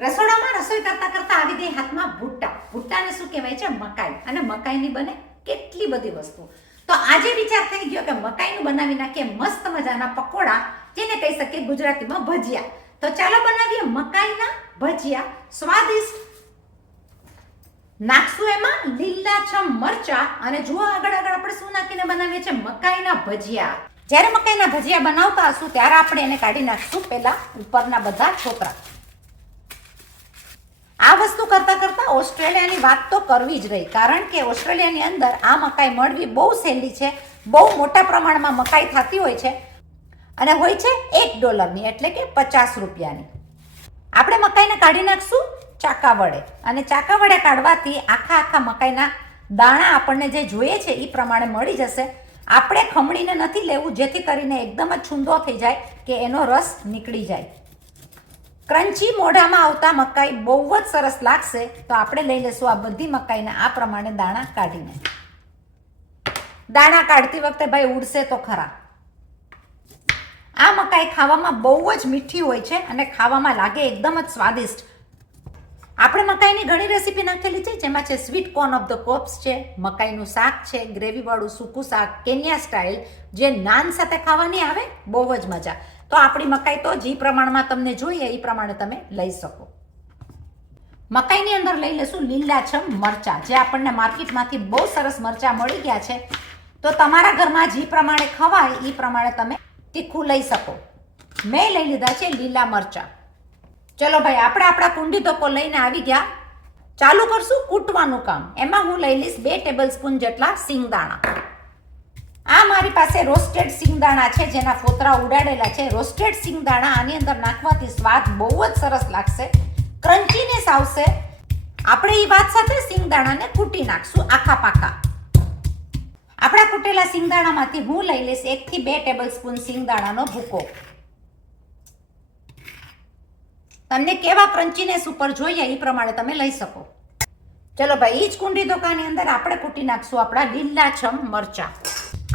રસોડામાં રસોઈ કરતા કરતા આવી ગઈ હાથમાં ભૂટ્ટા. ભૂટ્ટાને શું કહેવાય છે? મકાઈ. અને મકાઈની બને કેટલી બધી વસ્તુ. તો આજે વિચાર થઈ ગયો કે મકાઈનું બનાવી નાખીએ મસ્ત મજાના પકોડા, જેને કહી શકીએ ગુજરાતીમાં ભજીયા. તો ચાલો બનાવીએ મકાઈના ભજીયા. સ્વાદિષ્ટ. નાખશું એમાં લીલાછમ મરચા અને જુઓ આગળ આપણે શું નાખીને બનાવીએ છીએ? મકાઈના ભજીયા. જ્યારે મકાઈના ભજીયા બનાવતા હશું ત્યારે આપણે એને કાઢી નાખશું પહેલા ઉપરના બધા છોતરા. આ વસ્તુ કરતા કરતા ઓસ્ટ્રેલિયાની વાત તો કરવી જ રહી, કારણ કે ઓસ્ટ્રેલિયાની અંદર આ મકાઈ મળવી બહુ સહેલી છે. બહુ મોટા પ્રમાણમાં મકાઈ થતી હોય છે અને હોય છે $1 એટલે કે 50 રૂપિયાની. આપણે મકાઈને કાઢી નાખશું ચાકા વડે, અને ચાકા વડે કાઢવાથી આખા મકાઈના દાણા આપણને જે જોઈએ છે એ પ્રમાણે મળી જશે. આપણે ખમણીને નથી લેવું, જેથી કરીને એકદમ જ છૂંદો થઈ જાય કે એનો રસ નીકળી જાય. ક્રન્ચી મોઢામાં આવતા મકાઈ બહુ જ સરસ લાગશે. તો આપણે લઈ લેશું આ બધી મકાઈના આ પ્રમાણે દાણા કાઢીને. દાણા કાઢતી વખતે ભાઈ ઉડશે તો ખરા. આ મકાઈ ખાવામાં બહુ જ મીઠી હોય છે અને ખાવામાં લાગે એકદમ જ સ્વાદિષ્ટ. આપણે મકાઈની ઘણી રેસીપી નાખેલી છે, જેમાં છે sweet corn of the cops છે, મકાઈનું શાક છે, ગ્રેવીવાળું સૂકું શાક કેન્યા સ્ટાઇલ, જે નાન સાથે ખાવાની આવે બહુ જ મજા. તો આપણી મકાઈ તો જે પ્રમાણમાં તમને જોઈએ એ પ્રમાણે તમે લઈ શકો. મકાઈની અંદર લઈ લેશું લીલાછમ મરચા, જે આપણને માર્કેટમાંથી બહુ સરસ મરચા મળી ગયા છે. તો તમારા ઘરમાં જે પ્રમાણે ખવાય એ પ્રમાણે તમે તીખું લઈ શકો. મેં લઈ લીધા છે લીલા મરચા. ચલો ભાઈ, આપણે આપણા કુંડી ધોકો લઈને આવી ગયા. ચાલુ કરશું કૂટવાનું કામ. એમાં હું લઈ લઈશ 2 ટેબલસ્પૂન જેટલા સિંગદાણા. આ મારી પાસે રોસ્ટેડ સિંગદાણા છે, જેના ફોતરા ઉડાડેલા છે. રોસ્ટેડ સિંગદાણા આની અંદર નાખવાથી સ્વાદ બહુ જ સરસ લાગશે, ક્રન્ચીનેસ આવશે. આપણે એ વાત સાથે સિંગદાણાને કૂટી નાખશું આખા પાકા. આપણા કૂટેલા સિંગદાણામાંથી હું લઈ લઈશ 1 થી 2 ટેબલસ્પૂન સિંગદાણાનો ભૂકો. તમને કેવા ક્રન્ચીનેસ ઉપર જોઈએ એ પ્રમાણે તમે લઈ શકો. ચલો ભાઈ, એ જ કુંડી ધોકાની અંદર આપણે કૂટી નાખશું આપણા લીલાછમ મરચા.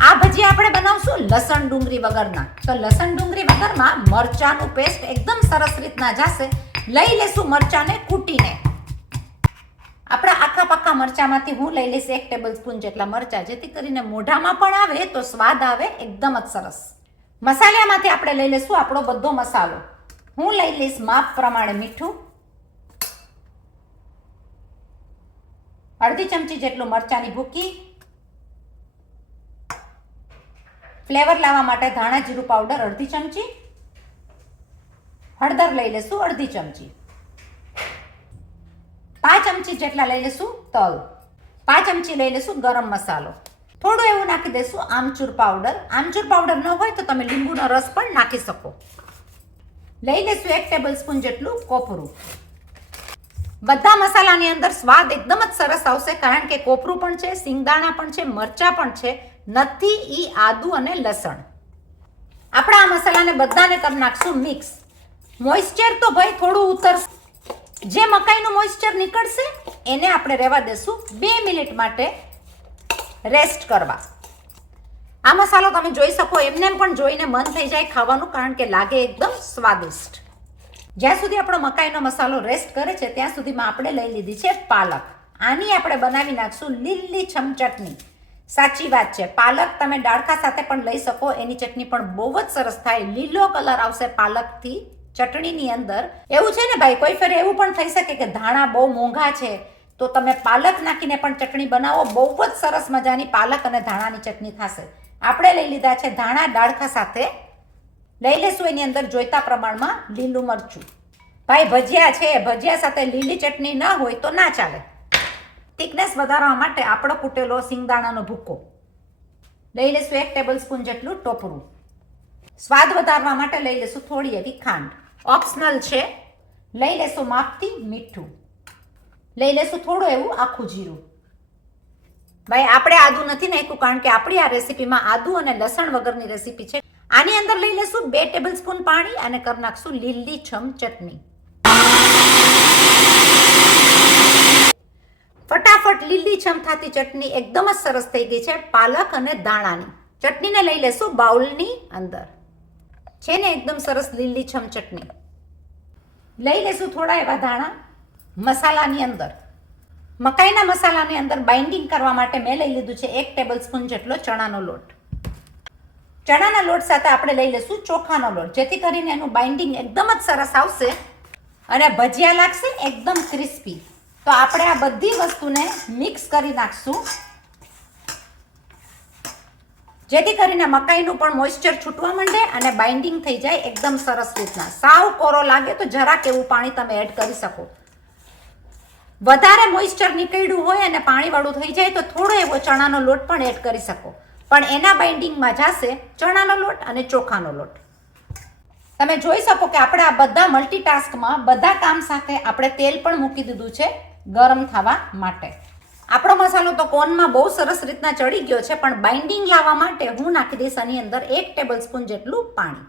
આ ભજીયા આપણે બનાવશું લસણ ડુંગળી વગરના. તો લસણ ડુંગળી વગરમાં મરચાનું પેસ્ટ એકદમ સરસ રીતના જશે. લઈ લેશું મરચાને કૂટીને. આપણા આખા પાકા મરચામાંથી હું લઈ લઈશ 1 ટેબલસ્પૂન જેટલા મરચા, જેથી કરીને મોઢામાં પણ આવે તો સ્વાદ આવે એકદમ જ સરસ. મસાલામાંથી આપણે લઈ લઈશું આપણો બધો મસાલો. હું લઈ લઈશ માપ પ્રમાણે મીઠું, અડધી ચમચી જેટલું મરચાની ભૂકી, ફ્લેવર લાવવા માટે ધાણા જીરું પાવડર અડધી ચમચી, હળદર લઈ લેશું અડધી ચમચી, 5 ચમચી જેટલા લઈ લેશું તલ, 5 ચમચી લઈ લેશું ગરમ મસાલો, થોડું એવું નાખી દેશું આમચૂર પાવડર. આમચૂર પાવડર ન હોય તો તમે લીંબુનો રસ પણ નાખી શકો. લઈ લેશું 1 ટેબલસ્પૂન જેટલું કોપરું. બધા મસાલાની અંદર સ્વાદ એકદમ જ સરસ આવશે, કારણ કે કોપરું પણ છે, સિંગદાણા પણ છે, મરચા પણ છે, નથી ઈ આદુ અને લસણ. આપણે આ મસાલાને બધાને કરી નાખશું મિક્સ. મોઇસ્ચર તો ભાઈ થોડું ઉતરશે. જે મકાઈનું મોઇસ્ચર નીકળશે એને આપણે રહેવા દેશું 2 મિનિટ માટે રેસ્ટ કરવા. આ મસાલો તમે જોઈ શકો, એમને પણ જોઈને મન થઈ જાય ખાવાનું, કારણ કે લાગે એકદમ સ્વાદિષ્ટ. જ્યાં સુધી આપણો મકાઈનો મસાલો રેસ્ટ કરે છે ત્યાં સુધીમાં આપણે લઈ લીધી છે પાલક. આની આપણે બનાવી નાખશું લીલીછમ ચટણી. સાચી વાત છે, પાલક તમે ડાળખા સાથે પણ લઈ શકો, એની ચટણી પણ બહુ જ સરસ થાય. લીલો કલર આવશે પાલકથી ચટણીની અંદર. એવું છે ને ભાઈ, કોઈ ફેરે એવું પણ થઈ શકે કે ધાણા બહુ મોંઘા છે, તો તમે પાલક નાખીને પણ ચટણી બનાવો, બહુ જ સરસ મજાની પાલક અને ધાણાની ચટણી થશે. આપણે લઈ લીધા છે ધાણા ડાળખા સાથે. લઈ લેશું એની અંદર જોઈતા પ્રમાણમાં લીલું મરચું. ભાઈ ભજીયા છે, ભજીયા સાથે લીલી ચટણી ના હોય તો ના ચાલે. થિકનેસ વધારવા માટે આપણો કૂટેલો સિંગદાણાનો ભૂકો. લઈ લેશું 1 ટેબલસ્પૂન જેટલું ટોપરું. સ્વાદ વધારવા માટે લઈ લેશું થોડી એવી ખાંડ, ઓપ્શનલ છે. લઈ લેશું માપથી મીઠું. લઈ લેશું થોડું એવું આખું જીરું. ભાઈ આપણે આદુ નથી નાખ્યું, કારણ કે આપણી આ રેસીપીમાં આદુ અને લસણ વગરની રેસીપી છે. આની અંદર લઈ લેશું 2 ટેબલસ્પૂન પાણી અને કરી નાખશું લીલીછમ ચટણી. ફટાફટ લીલીછમ થતી ચટણી એકદમ જ સરસ થઈ ગઈ છે પાલક અને દાણાની. ચટણીને લઈ લેશું બાઉલની અંદર. છે ને એકદમ સરસ લીલીછમ ચટણી. લઈ લેશું થોડા એવા ધાણા મસાલાની અંદર. મકાઈના મસાલાની અંદર બાઇન્ડિંગ કરવા માટે મેં લઈ લીધું છે 1 ટેબલસ્પૂન જેટલો ચણાનો લોટ. ચણાના લોટ સાથે આપણે લઈ લેશું ચોખાનો લોટ, જેથી કરીને એનું બાઇન્ડિંગ એકદમ જ સરસ આવશે અને ભજીયા લાગશે એકદમ ક્રિસ્પી. તો આપણે આ બધી વસ્તુને મિક્સ કરી નાખશું, જેથી કરીને મકાઈનું પણ મોઇસ્ચર છૂટવા માંડે અને બાઇન્ડિંગ થઈ જાય એકદમ સરસ રીતના. સાવ કોરો લાગે તો જરાક એવું પાણી તમે એડ કરી શકો. વધારે મોઇસ્ચર નીકળ્યું હોય અને પાણીવાળું થઈ જાય તો થોડો એવો ચણાનો લોટ પણ એડ કરી શકો, પણ એના બાઇન્ડિંગમાં જશે ચણાનો લોટ અને ચોખાનો લોટ. તમે જોઈ શકો કે આપણે આ બધા મલ્ટીટાસ્કમાં બધા કામ સાથે આપણે તેલ પણ મૂકી દીધું છે ગરમ થવા માટે. આપણો મસાલો તો કોનમાં બહુ સરસ રીતના ચડી ગયો છે, પણ બાઇન્ડિંગ લાવવા માટે હું નાખી દઈશ આની અંદર 1 ટેબલસ્પૂન જેટલું પાણી.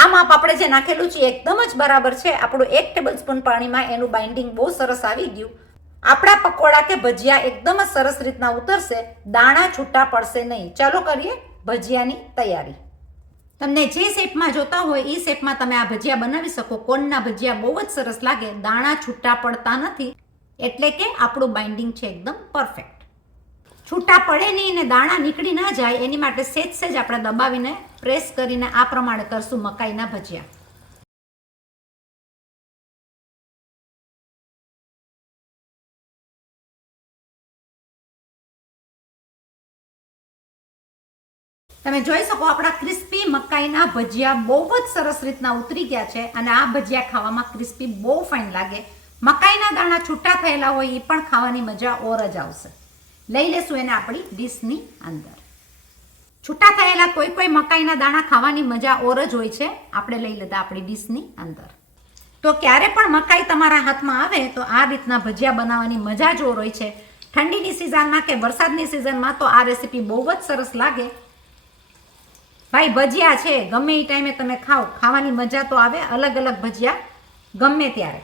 આ માપ આપણે જે નાખેલું છે એકદમ જ બરાબર છે. આપણું 1 ટેબલસ્પૂન પાણીમાં એનું બાઇન્ડિંગ બહુ સરસ આવી ગયું. આપણા પકોડા કે ભજીયા એકદમ જ સરસ રીતના ઉતરશે, દાણા છૂટા પડશે નહીં. ચાલો કરીએ ભજીયાની તૈયારી. તમને જે શેપમાં જોતા હોય એ શેપમાં તમે આ ભજીયા બનાવી શકો. કોનના ભજીયા બહુ જ સરસ લાગે, દાણા છૂટા પડતા નથી, એટલે કે આપણું બાઇન્ડિંગ છે એકદમ પરફેક્ટ. છૂટા પડે નહીં ને દાણા નીકળી ના જાય એની માટે સેજ સેજ આપણે દબાવીને પ્રેસ કરીને આ પ્રમાણે કરશું મકાઈના ભજીયા. તમે જોઈ શકો આપણા ક્રિસ્પી મકાઈના ભજીયા બહુ જ સરસ રીતના ઉતરી ગયા છે અને આ ભજીયા ખાવામાં ક્રિસ્પી બહુ ફાઇન લાગે. મકાઈના દાણા છૂટા થયેલા હોય એ પણ ખાવાની મજા ઓર જ આવશે. લઈ લેશું એને આપણી ડીશની અંદર. છૂટા થયેલા કોઈ મકાઈના દાણા ખાવાની મજા ઓર જ હોય છે. આપણે લઈ લીધા આપણી ડીશની અંદર. તો ક્યારે પણ મકાઈ તમારા હાથમાં આવે તો આ રીતના ભજીયા બનાવવાની મજા જ ઓર હોય છે. ઠંડીની સિઝનમાં કે વરસાદની સિઝનમાં તો આ રેસીપી બહુ જ સરસ લાગે. ભાઈ ભજીયા છે ગમે એ ટાઈમે તમે ખાઓ, ખાવાની મજા તો આવે. અલગ અલગ ભજીયા ગમે ત્યારે.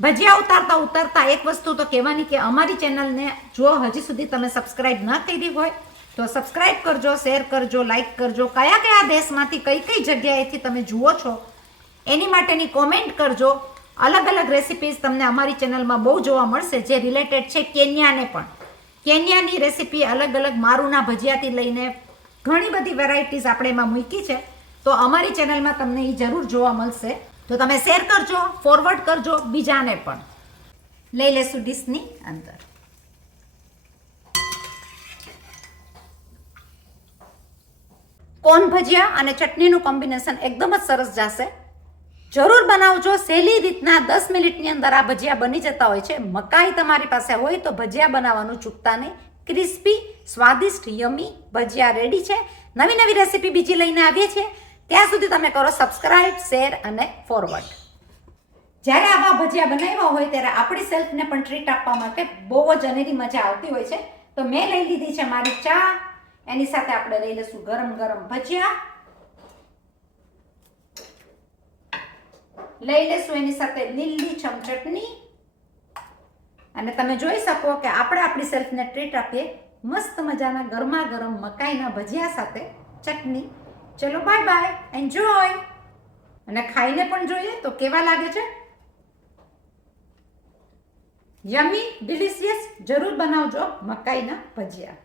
ભજીયા ઉતારતા એક વસ્તુ તો કહેવાની કે અમારી ચેનલને જો હજી સુધી તમે સબસ્ક્રાઇબ ન કરી હોય તો સબસ્ક્રાઇબ કરજો, શેર કરજો, લાઇક કરજો. કયા કયા દેશમાંથી કઈ જગ્યાએથી તમે જુઓ છો એની માટેની કોમેન્ટ કરજો. અલગ અલગ રેસિપીઝ તમને અમારી ચેનલમાં બહુ જોવા મળશે જે રિલેટેડ છે કેન્યાને પણ. કેન્યાની રેસિપી અલગ અલગ મારુના ભજીયાથી લઈને ઘણી બધી વેરાયટીઝ આપણે એમાં મૂકી છે, તો અમારી ચેનલમાં તમને એ જરૂર જોવા મળશે. તો તમે શેર કરજો, ફોરવર્ડ કરજો બીજાને પણ. લઈ લેશું ડીશની અંદર. કોન ભજીયા અને ચટણીનું કોમ્બિનેશન એકદમ જ સરસ જશે. જરૂર બનાવજો. સહેલી રીતના 10 મિનિટની અંદર આ ભજીયા બની જતા હોય છે. મકાઈ તમારી પાસે હોય તો ભજીયા બનાવવાનું ચૂકતા નહીં. ક્રિસ્પી, સ્વાદિષ્ટ, યમી ભજીયા રેડી છે. નવી નવી રેસીપી બીજી લઈને આવીએ છીએ. ત્યાં સુધી તમે કરો સબસ્ક્રાઇબ, શેર અને ફોરવર્ડ. જ્યારે આવા ભજીયા બનાવ્યા હોય ત્યારે આપણી સેલ્ફને પણ ટ્રીટ આપવા માટે બહુ જ અનેરી મજા આવતી હોય છે. તો મેં લઈ લીધી છે મારી ચા, એની સાથે આપણે લઈ લઈશું ગરમ ગરમ ભજીયા, લઈ લેશું એની સાથે લીલીછમ ચટણી, અને તમે જોઈ શકો કે આપણે આપણી સેલ્ફને ટ્રીટ આપીએ મસ્ત મજાના ગરમા ગરમ મકાઈના ભજીયા સાથે ચટણી. ચલો બાય બાય, એન્જોય. અને ખાઈને પણ જોઈએ તો કેવા લાગે છે. યમી, ડિલિશિયસ. જરૂર બનાવજો મકાઈના ભજીયા.